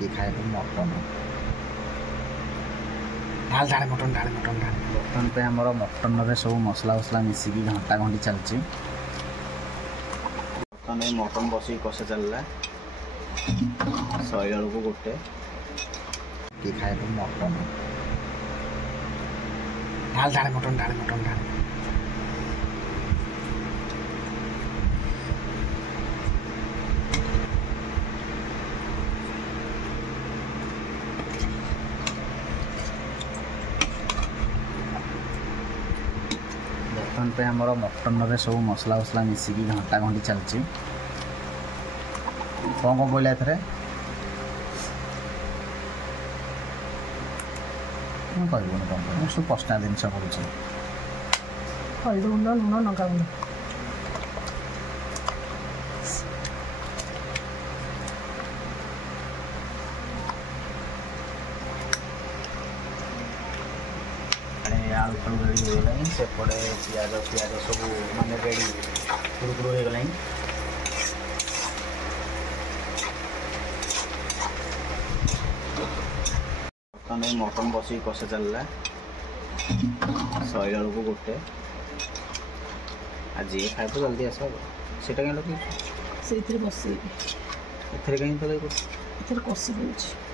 कि खाए मटन डाल मटन बर्तन पे आमर मटन सब मसला वसला मिसिकी घंटा घंटी चलती बर्तन मटन बस कषा चलला 100 आलू को गोटे कि खाए मटन डाल मटन बर्तन पे आमर मटन सब मसला वसला मिसिकी घंटा घंटी चलती कौन बोला एथरे कहूँ कौन सब पर्सनाल जिनस पड़ुचे हल्दी गुंड लुण लंका गुंड आलू फल रेडी हो गला सेपटे पियाज सब माने रेडी कुरकुर हो गला बर्तन मटन बस कषा चलला 100 आलू को गोटे आज ये खाए तो जल्दी आस सीटा कहीं लगे से बस कहीं तो कषि दूसरी